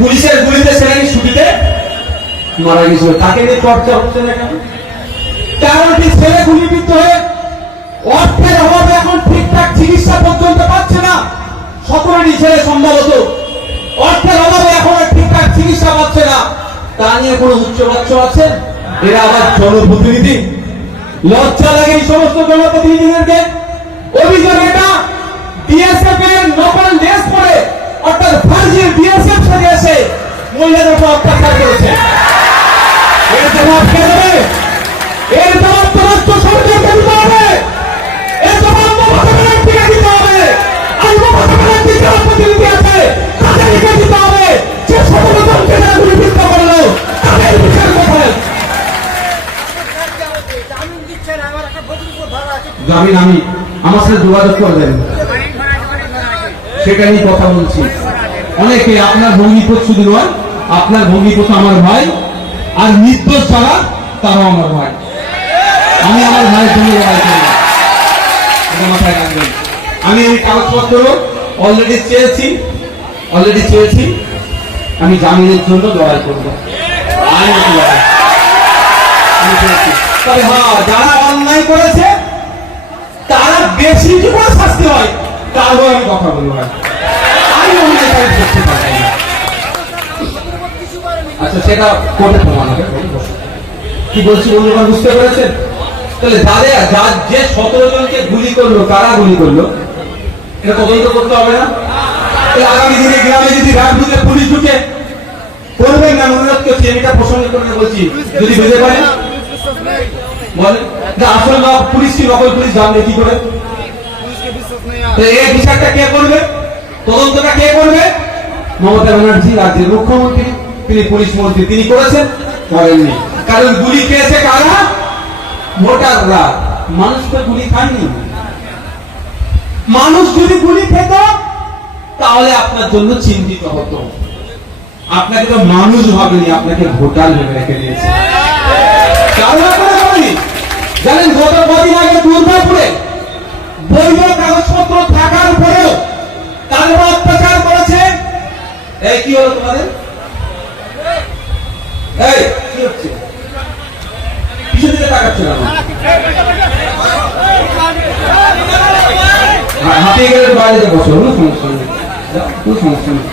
পুলিশের গুলিতে সেনানি ছুটিতে মারা গেছিল, তাকে নিয়ে চর্চা হচ্ছে না কেন? 13টি ছেলে গুলিবিদ্ধ হয়ে অর্থের অভাবে এখন ঠিকঠাক চিকিৎসা পর্যন্ত পাচ্ছে না। 17টি ছেলে সম্ভবত অর্থের অভাবে এখন ঠিকঠাক চিকিৎসা পাচ্ছে না। তা নিয়ে কোনো উচ্চবাচ্য আছে? এরা আবার জনপ্রতিনিধি? লজ্জা লাগে এই সমস্ত জনপ্রতিনিধিদেরকে? অভিযোগ এটা বিএসএফ এর নকল ড্রেস পরে অর্থাৎ ফার্জি বিএসএফ সাজে এসে মহিলাদের উপর অত্যাচার করেছে। এর জবাব কে দেবে? এর জবাব তো রাষ্ট্র সরকারকে দিতে হবে। এর জবাব মমতা ব্যানার্জিকে দিতে হবে। আর মমতা ব্যানার্জি যারা প্রতিনিধি আছে তাদেরকে দিতে হবে। যে 17 জনকে যারা গুলিবিদ্ধ করলো তাদের বিচার কোথায়? জামিন আমি আমার সাথে যোগাযোগ করবেন, সেটা নিয়ে কথা বলছি। অনেকে আপনার ভঙ্গিপত শুধু নয়, আপনার ভঙ্গিপত আমার ভাই, আর নির্দোষ ছাড়া তারাও আমার ভাই। আমি আমার ভাইয়ের জন্য লড়াই করি, এটা মাথায় রাখবেন। আমি এই কাগজপত্র অলরেডি চেয়েছি, আমি জামিনের জন্য লড়াই করব। তবে হ্যাঁ, যারা অন্যায় করেছে তারা বেশি যদি শাস্তি হয় তারও আমি কথা বলবো। আমি অন্যায়কারী করতে পারি না। আচ্ছা, সেটা কোর্টে প্রমাণ হবে। কি বলছি বন্ধুগণ, বুঝতে পেরেছেন? তাহলে যে 17 জনকে গুলি করলো, কারা গুলি করলো এটা তদন্ত করতে হবে না? আগামী দিনে গ্রামে যদি রাত বুঝে পুলিশ ঢুকে করবেন না, অনুরোধ করছি, এটা প্রসঙ্গ করে বলছি, যদি বুঝতে পারেন বলেন আসল পুলিশ কি নকল পুলিশ জানবে কি করে? এই বিচারটা কে করবে? তদন্তটা কে করবে? মমতা ব্যানার্জি রাজ্যের মুখ্যমন্ত্রী, তিনি পুলিশ মন্ত্রী, তিনি করেছেন? করেননি। কারণ গুলি খেয়েছে কারা? ভোটাররা। মানুষ তো গুলি খায়নি। মানুষ যদি গুলি খেত তাহলে আপনার জন্য চিন্তিত হতো। আপনাকে তো মানুষ ভাবেনি, আপনাকে ভোটার ভেবে রেখে দিয়েছে। জানেন, গত কদিন আগে দুর্গাপুরে বৈধ কাগজপত্র থাকার পরেও তাদের অত্যাচার করেছে। এই কি হলো তোমাদের? এই কি হচ্ছে? পিছন দিকে তাকাচ্ছে না? হাতিয়ে গেলে বাইরে বসো, কোনো সমস্যা নেই, কোনো সমস্যা নেই।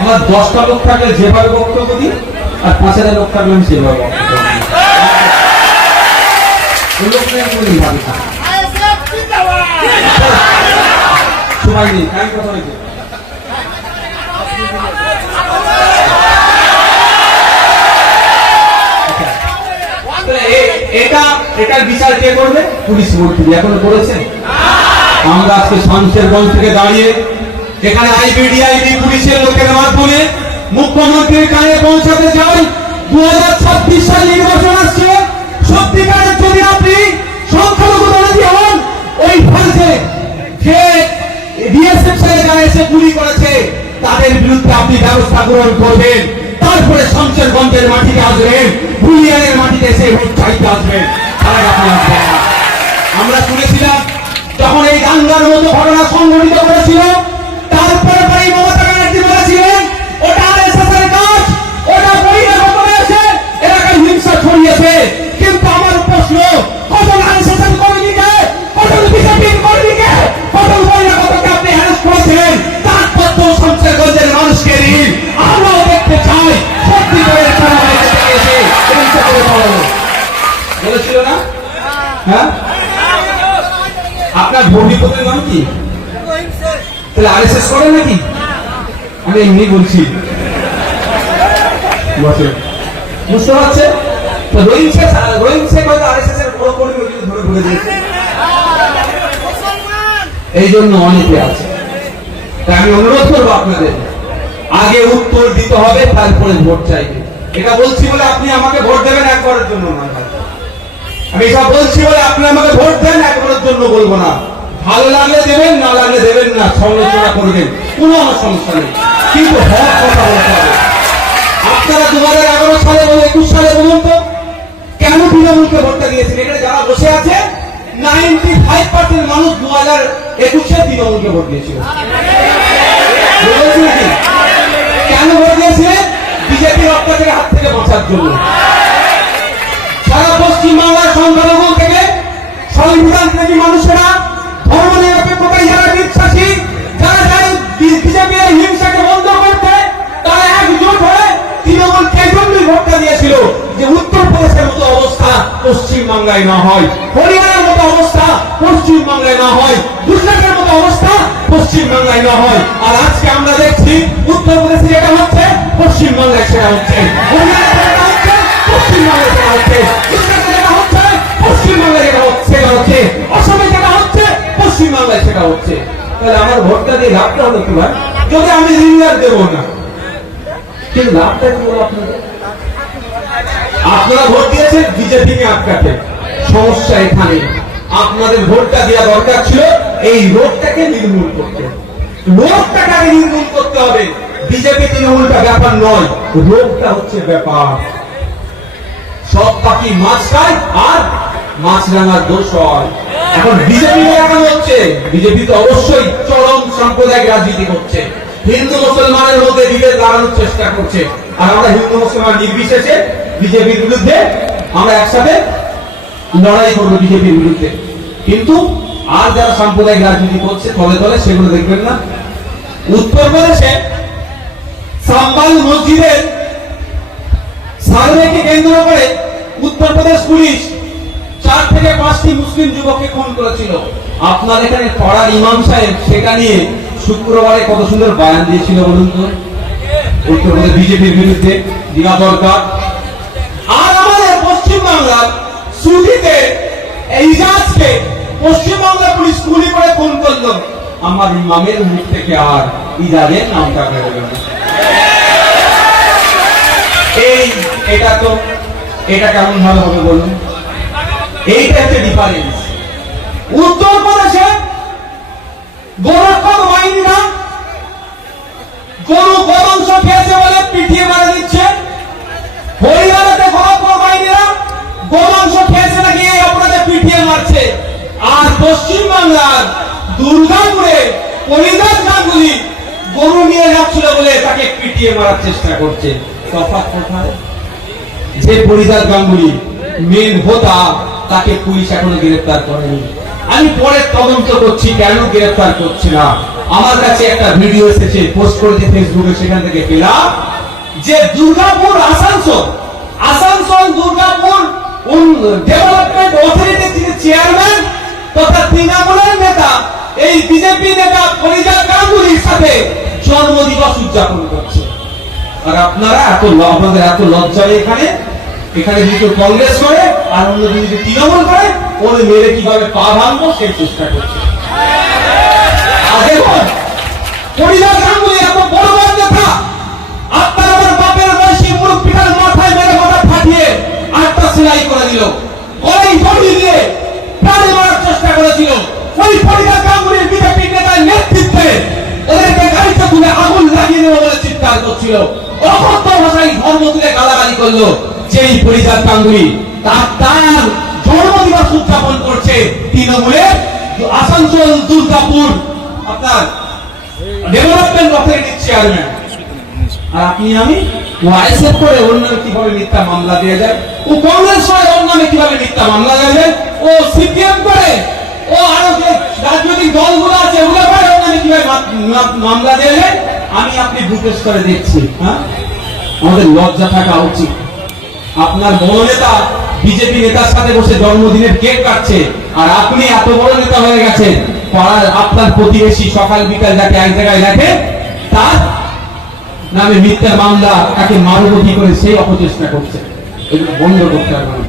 আমার 10টা লোক থাকলে যেভাবে বক্তব্য দিই, আর 5000 লোক থাকলে আমি সেভাবে বক্তব্য দিই। সময় নেই, টাইম কত হয়েছে? এটার বিচার কে করবে? পুলিশ মন্ত্রী। এখনো করেছেন? আমরা আজকে শামশেরগঞ্জ থেকে দাঁড়িয়ে যেখানে আইবিডিআইডি পুলিশের লোকের মাধ্যমে মুখ্যমন্ত্রীর কানে পৌঁছাতে চাই, 2026 সাল নির্বাচন আসছে। সত্যিকারের যদি আপনি সংখ্যালঘু দলটি হন, ওই ফার্জে যে বিএসএফ যারা এসে গুলি করেছে তাদের বিরুদ্ধে আপনি ব্যবস্থা গ্রহণ করবেন। তারপরে শামশেরগঞ্জের মাটিতে আসবেন, বুলিয়ানের মাটিতে এসে ভোট চাইতে আসবেন। আমরা শুনেছিলাম যখন এই দাঙ্গার মতো ঘটনা সংঘটিত করেছিল, তারপরে মমতা ব্যানার্জি বলেছিলেন ওটা আরএসএস এর কাজ, ওটা বহিরাগত হয়েছে, এলাকায় হিংসা ছড়িয়েছে। কিন্তু আমার প্রশ্ন, কজন আরএসএস এর কর্মীকে, কজন বিজেপির কর্মীকে, কজন বহিরাগতকে আপনি হ্যারাস করেছিলেন? তারপর শামশেরগঞ্জের মানুষকে ঋণ আমরাও দেখতে চাই। সত্যি করে বলেছিল না? হ্যাঁ, আপনার ভবিষ্যতের নাম কি? তাহলে আরএসএস করে নাকি? আমি এমনি বলছি, বুঝতে পারছে? রহিম শেখ হয়তো আরএসএস এর বড় কর্মী ধরে ভুলে দিয়েছে, এই জন্য অনেকে আছে। তাই আমি অনুরোধ করবো আপনাদের, আগে উত্তর দিতে হবে, তারপরে ভোট চাইবে। এটা বলছি বলে আপনি আমাকে ভোট দেবেন একবারের জন্য না। আমি এটা বলছি বলে আপনি আমাকে ভোট দেন একবারের জন্য বলবো না। ভালো লাগলে দেবেন, না লাগলে দেবেন না, সমালোচনা করবেন, কোনো আমার সমস্যা নেই, কিন্তু হওয়ার কথা বলতে হবে। আপনারা 2011 সালে বলে 21 সালে বলুন তো কেন তৃণমূলকে ভোটটা দিয়েছেন? এখানে যারা বসে আছে 95% মানুষ 2021-এ তৃণমূলকে ভোট দিয়েছিল। বাঁচার জন্য। সারা পশ্চিম বাংলার সংখ্যালঘু থেকে সংবিধান প্রেমী মানুষেরা, ধর্ম নিরপেক্ষতায় যারা বিশ্বাসী, যারা চায় বিজেপি এর হিংসাকে বন্ধ করতে, তারা একজোট হয়ে তৃণমূলকে জন্যই ভোটটা দিয়েছিল যে উত্তরপ্রদেশের মতো অবস্থা পশ্চিমবাংলায় না হয়, হরিয়ানার মতো অবস্থা পশ্চিমবাংলায় না হয়, গুজরাটের মতো অবস্থা পশ্চিমবাংলায় না হয়। আর আজকে আমরা দেখছি উত্তরপ্রদেশে যেটা হচ্ছে পশ্চিমবাংলায় সেটা হচ্ছে, হরিয়ানায় যেটা হচ্ছে পশ্চিমবাংলায় সেটা হচ্ছে, গুজরাটে যেটা হচ্ছে পশ্চিমবাংলায় যেটা সেটা হচ্ছে, অসমে যেটা হচ্ছে পশ্চিমবাংলায় সেটা হচ্ছে। তাহলে আমার ভোটটা দিয়ে লাভটা হলো কি ভাই? যদি আমি রিনিয়ার দেবো না, কিন্তু লাভটা কি হলো আপনাদের? আপনারা ভোট দিয়েছেন বিজেপিকে আটকাতে, সমস্যা এখানে। আপনাদের ভোটটা দেওয়া দরকার ছিল এই রোগটাকে নির্মূল করতে। রোগটাকে আগে নির্মূল করতে হবে। বিজেপি তৃণমূলটা ব্যাপার নয়, রোগটা হচ্ছে ব্যাপার। সব পাখি মাছ খায় আর মাছরাঙার দোষ হয়। এখন বিজেপি দেখানো হচ্ছে, বিজেপি তো অবশ্যই চরম সাম্প্রদায়িক রাজনীতি করছে, হিন্দু মুসলমানের মধ্যে বিভেদ লাগানোর চেষ্টা করছে। আর আমরা হিন্দু মুসলমান নির্বিশেষে বিজেপির বিরুদ্ধে আমরা একসাথে লড়াই করবো বিজেপির বিরুদ্ধে। কিন্তু আর যারা সাম্প্রদায়িক রাজনীতি করছে তলে তলে, সেগুলো দেখবেন না। উত্তরপ্রদেশে সাম্বাল মসজিদের সার্ভেকে কেন্দ্র করে উত্তরপ্রদেশ পুলিশ 4 থেকে 5টি মুসলিম যুবককে খুন করেছিল। আপনার এখানে পাড়ার ইমাম সাহেব সেটা নিয়ে শুক্রবারে কত সুন্দর বয়ান দিয়েছিল বলুন তো, উত্তরপ্রদেশ বিজেপির বিরুদ্ধে দেওয়া দরকার। আর আমাদের পশ্চিমবাংলার সুজিতে ইজাজকে পশ্চিমবাংলা পুলিশ গুলি করে খুন করলো। আমার ইমামের মুখ থেকে আর ইজাজের নামটা বেরো গেল। এটা কেমন ভাবে হবে বলুন? এইটা হচ্ছে ডিফারেন্স। উত্তরপ্রদেশে গোরক্ষক বাহিনীরা গরু গোমাংস খেয়েছে বলে পিটিয়ে মারা দিচ্ছে। হরিয়ানাতে গোরক্ষক বাহিনীরা গোমাংস খেয়েছে নাকি এই অপরাধে পিটিয়ে মারছে। আর পশ্চিমবাংলার দুর্গাপুরে পরিদাস গাঙ্গুলি গরু নিয়ে যাচ্ছিল বলে তাকে পিটিয়ে মারার চেষ্টা করছে। তফাৎ কোথায়? যে পরিদাস গাঙ্গুলি মেন হোতা, তাকে পুলিশ এখনো গ্রেফতার করেনি। আমি পরে তদন্ত করছি কেন গ্রেফতার করছি না। আমার কাছে একটা ভিডিও এসেছে, পোস্ট করেছে ফেসবুকে, সেখান থেকে পেলাম যে দুর্গাপুর আসানসোল দুর্গাপুর ডেভেলপমেন্ট অথরিটির যিনি চেয়ারম্যান তথা তৃণমূলের নেতা, এই বিজেপি নেতা পরিদাস গাঙ্গুলির সাথে জন্মদিবস উদযাপন করছে। আর আপনারা আপনাদের এত লজ্জা এখানে যদি কংগ্রেস করে আর অন্যদিন যদি তৃণমূল করে, ওর মেরে কিভাবে পা ভাঙবো সেই চেষ্টা করছে। দেখুন পরিদাস গাঙ্গুলি এত বড় বড় নেতা, আপনার আমার বাপের বয়সী মুরুখ পিঠার মাথায় মেরে মাথা ফাটিয়ে 8টা সেলাই করে দিল, গলায় দড়ি দিয়ে প্রাণে মারার চেষ্টা করেছিল। ওই পরিদাস গাঙ্গুলির বিজেপি নেতার নেতৃত্বে ওদেরকে গাড়িতে তুলে আগুন লাগিয়ে দেবো বলে চিৎকার করছিল। অকথ্য ভাষায় ধর্ম তুলে গালাগালি করলো। যেই পরিদাস গাঙ্গুলি তার জন্মদিবস উদযাপন করছে তৃণমূলের আসানসোল দুর্গাপুর আপনার ডেভেলপমেন্ট অথরিটির চেয়ারম্যান। আর আপনি আমি ওয়াইসএফ করে ওর নামে কিভাবে মিথ্যা মামলা দিয়ে যায়, ও কংগ্রেস করে ওর নামে কিভাবে মিথ্যা মামলা দিয়ে যায়, ও সিপিএম করে, ও আরো যে রাজনৈতিক দলগুলো আছে ওগুলো করে ওর নামে কিভাবে মামলা দিয়ে যায়, আমি আপনি বুকেশ করে দেখছি। হ্যাঁ, আমাদের লজ্জা থাকা উচিত। আপনার বড় নেতা বিজেপি নেতার সাথে বসে জন্মদিনের কেক কাটছে, আর আপনি এত বড় নেতা হয়ে গেছেন, পাড়ার আপনার প্রতিবেশী সকাল বিকাল যাকে এক জায়গায় রাখে তার নামে মিথ্যা মামলা, তাকে মারবো কি করে সেই অপচেষ্টা করছে। এগুলো বন্ধ করতে হবে।